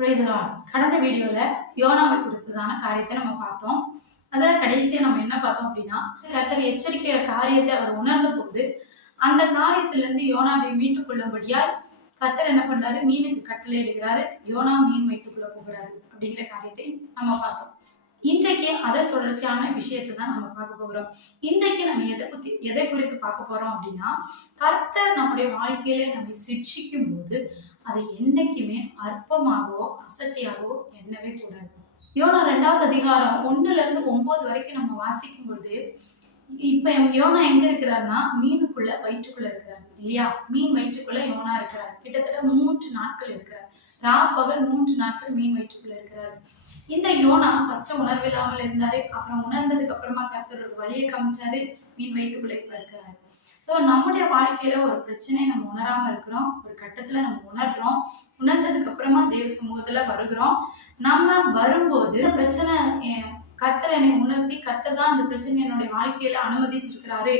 Praise கடந்த வீடியோல யோனாவை குறித்ததான காரியத்தை நம்ம பார்த்தோம். அதாவது கடைசியா நம்ம என்ன பார்த்தோம் அப்படின்னா கர்த்தர் எச்சரிக்கிற காரியத்தை அவர் உணர்ந்த போது அந்த காரியத்திலிருந்து யோனாவை மீட்டுக் கொள்ளும்படியாய் கர்த்தர் என்ன பண்றாரு? மீனுக்கு கட்டளை எடுக்கிறாரு யோனா மீன் வைத்துக்கொள்ள போகிறாரு அப்படிங்கிற காரியத்தை நம்ம பார்த்தோம். இன்றைக்கு அதை தொடர்ச்சியான விஷயத்தை தான் நம்ம பார்க்க போகிறோம் இன்றைக்கு நம்ம எதை பத்தி எதை குறித்து பார்க்க போறோம் அப்படின்னா கர்த்தர் நம்முடைய வாழ்க்கையில நம்மை சிக்ஷிக்கும் போது அதை என்னைக்குமே அற்பமாகவோ அசட்டையாகவோ எண்ணவே கூடாது. யோனா ரெண்டாவது அதிகாரம் ஒண்ணுல இருந்து ஒன்பது வரைக்கும் நம்ம வாசிக்கும் பொழுது இப்ப யோனா எங்க இருக்கிறாருன்னா மீனுக்குள்ள வயிற்றுக்குள்ள இருக்கிறார் இல்லையா? மீன் வயிற்றுக்குள்ள யோனா இருக்கிறார். கிட்டத்தட்ட மூன்று நாட்கள் இருக்கிறார். ரா பகல் மூன்று நாட்கள் மீன் வயிற்றுக்குள்ள இருக்கிறார். இந்த யோனா ஃபர்ஸ்ட் உணர்வில்லாமல் இருந்தாரு அப்புறம் உணர்ந்ததுக்கு அப்புறமா கர்த்தர் ஒரு வழியை காமிச்சாரு மீன் வைத்து இப்ப இருக்கிறாரு ஸோ நம்முடைய வாழ்க்கையில ஒரு பிரச்சனையை நம்ம உணராம இருக்கிறோம் ஒரு கட்டத்துல நம்ம உணர்றோம் உணர்ந்ததுக்கு அப்புறமா தேவ சமூகத்துல வருகிறோம். நம்ம வரும்போது பிரச்சனை என் என்னை உணர்த்தி கத்தர் தான் அந்த பிரச்சனை என்னுடைய வாழ்க்கையில அனுமதிச்சிருக்கிறாரு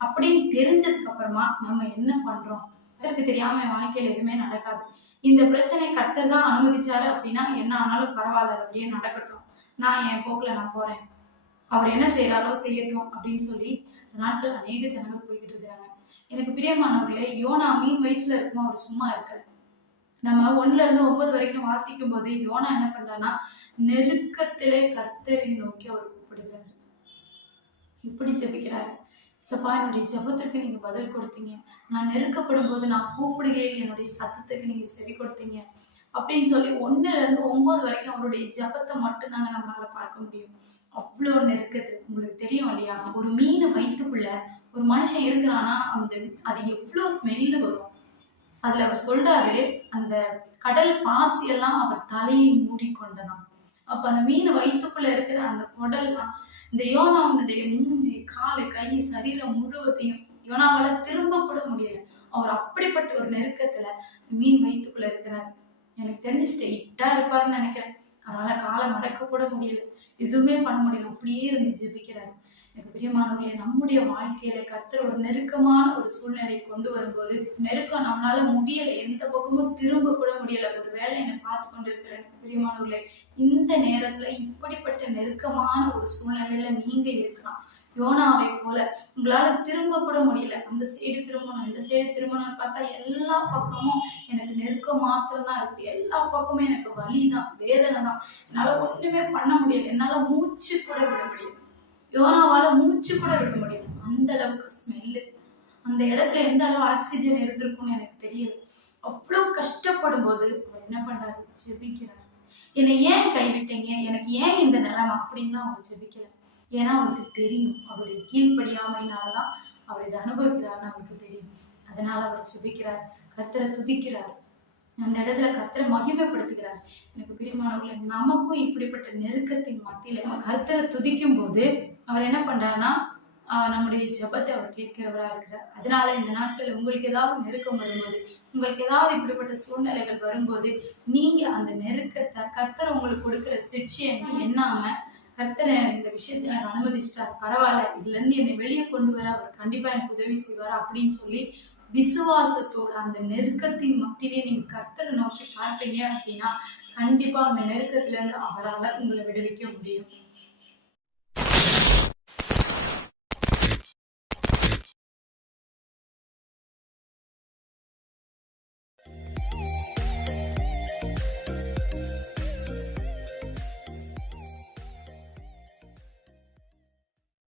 அப்படின்னு தெரிஞ்சதுக்கு அப்புறமா நம்ம என்ன பண்றோம்? அதற்கு தெரியாம வாழ்க்கையில எதுவுமே நடக்காது. இந்த பிரச்சனை கர்த்தர் தான் அனுமதிச்சாரு அப்படின்னா என்ன ஆனாலும் பரவாயில்ல அப்படியே நடக்கட்டும். நான் என் போக்குல நான் போறேன். அவர் என்ன செய்யறாரோ செய்யட்டும் அப்படின்னு சொல்லி நாட்கள் அநேக ஜனங்கள் போய்கிட்டு இருக்கிறாங்க. எனக்கு பிரியமானவர்களே யோனா மீன் வயிற்றுல இருக்குமா? அவர் சும்மா இருக்கல நம்ம ஒண்ணுல இருந்து ஒன்பது வரைக்கும் வாசிக்கும் போது யோனா என்ன பண்றான்னா நெருக்கத்திலே கர்த்தரை நோக்கி அவர் கூப்பிடுகிறாரு. இப்படி ஜெபிக்கிறாரு. சப்பா என்னுடைய ஜெபத்திற்கு நீங்க பதில் கொடுத்தீங்க. நான் நெருக்கப்படும் போது நான் கூப்பிடுகிறேன் என்னுடைய சத்தத்துக்கு நீங்க செவி கொடுத்தீங்க. அப்படின்னு சொல்லி ஒண்ணுல இருந்து ஒன்பது வரைக்கும் அவருடைய ஜெபத்தை மட்டும்தாங்க நம்மளால பார்க்க முடியும். அவ்வளோ நெருக்கத்து. உங்களுக்கு தெரியும் இல்லையா? ஒரு மீன் வயிற்றுக்குள்ள ஒரு மனுஷன் இருக்கிறான்னா அந்த அது எவ்வளோ ஸ்மெல்லு வரும். அதுல அவர் சொல்றாரு அந்த கடல் பாசியெல்லாம் அவர் தலையை மூடிக்கொண்டதாம். அப்ப அந்த மீன் வயிற்றுக்குள்ள இருக்கிற அந்த குடல்லாம் இந்த யோனாவுடைய மூஞ்சி காலு கை சரீரம் முழுவதையும் யோனாவால திரும்ப கூட முடியல. அவர் அப்படிப்பட்ட ஒரு நெருக்கத்துல மீன் வயிற்றுக்குள்ள இருக்கிறாரு. எனக்கு தெரிஞ்சு ஸ்ட்ரெயிட்டா இருப்பாருன்னு நினைக்கிறேன். அதனால காலை மடக்க கூட முடியல. எதுவுமே பண்ண முடியல. அப்படியே இருந்து ஜெபிக்கிறாரு. எனக்கு பிரியமானவர்களே நம்முடைய வாழ்க்கையில கர்த்தர் ஒரு நெருக்கமான ஒரு சூழ்நிலை கொண்டு வரும்போது நெருக்கம் நம்மளால முடியல எந்த பக்கமும் திரும்ப கூட முடியல. ஒரு வேலை என்னை பார்த்து கொண்டிருக்கிற எனக்கு பிரியமானவர்களே இந்த நேரத்துல இப்படிப்பட்ட நெருக்கமான ஒரு சூழ்நிலையில நீங்க இருக்கலாம். யோனாவை போல உங்களால திரும்ப கூட முடியல. அந்த சைடு திரும்பணும் இந்த சைடு திரும்பணும்னு பார்த்தா எல்லா பக்கமும் எனக்கு நெருக்கம் மாத்திரம்தான் இருக்கு. எல்லா பக்கமும் எனக்கு வலி தான் வேதனை தான் என்னால ஒண்ணுமே பண்ண முடியல. என்னால மூச்சு கூட விட முடியல. யோனாவால் மூச்சு கூட விட முடியல. அந்த அளவுக்கு ஸ்மெல்லு அந்த இடத்துல எந்த அளவு ஆக்சிஜன் இருந்திருக்கும்னு எனக்கு தெரியுது அவ்வளோ கஷ்டப்படும் போது அவர் என்ன பண்ணுறாரு ஜெபிக்கிறார். என்னை ஏன் கைவிட்டீங்க? எனக்கு ஏன் இந்த நிலம்? அப்படின்னு அவர் ஜெபிக்கிறார் ஏன்னா அவருக்கு தெரியும். அவருடைய கீழ்ப்படியாமையினாலதான் அவர் இதை அனுபவிக்கிறார்னு அவருக்கு தெரியும். அதனால அவர் ஜெபிக்கிறார். கத்தரை துதிக்கிறார். அந்த இடத்துல கர்த்தரை மகிமைப்படுத்துகிறார். எனக்கு பிரியமானவர்களே நமக்கும் இப்படிப்பட்ட நெருக்கத்தின் மத்தியில நம்ம கர்த்தரை துதிக்கும் போது அவர் என்ன பண்றாருன்னா நம்முடைய ஜெபத்தை அவர் கேட்கிறவரா இருக்கிறார். அதனால இந்த நாட்கள் உங்களுக்கு ஏதாவது நெருக்கம் வரும்போது உங்களுக்கு ஏதாவது இப்படிப்பட்ட சூழ்நிலைகள் வரும்போது நீங்க அந்த நெருக்கத்தை கர்த்தர் உங்களுக்கு கொடுக்குற சிக்ஷையை எண்ணாம கர்த்தரை இந்த விஷயத்தை எனக்கு அனுமதிச்சிட்டார். பரவாயில்ல இதுல இருந்து என்னை வெளியே கொண்டு வர அவர் கண்டிப்பா எனக்கு உதவி செய்வார் அப்படின்னு சொல்லி விசுவாசத்தோட அந்த நெருக்கத்தின் மத்தியிலே நீங்க கர்த்தரை நோக்கி பார்ப்பீங்க அப்படின்னா கண்டிப்பா அந்த நெருக்கத்துல இருந்து அவரால் உங்களை விடுவிக்க முடியும்.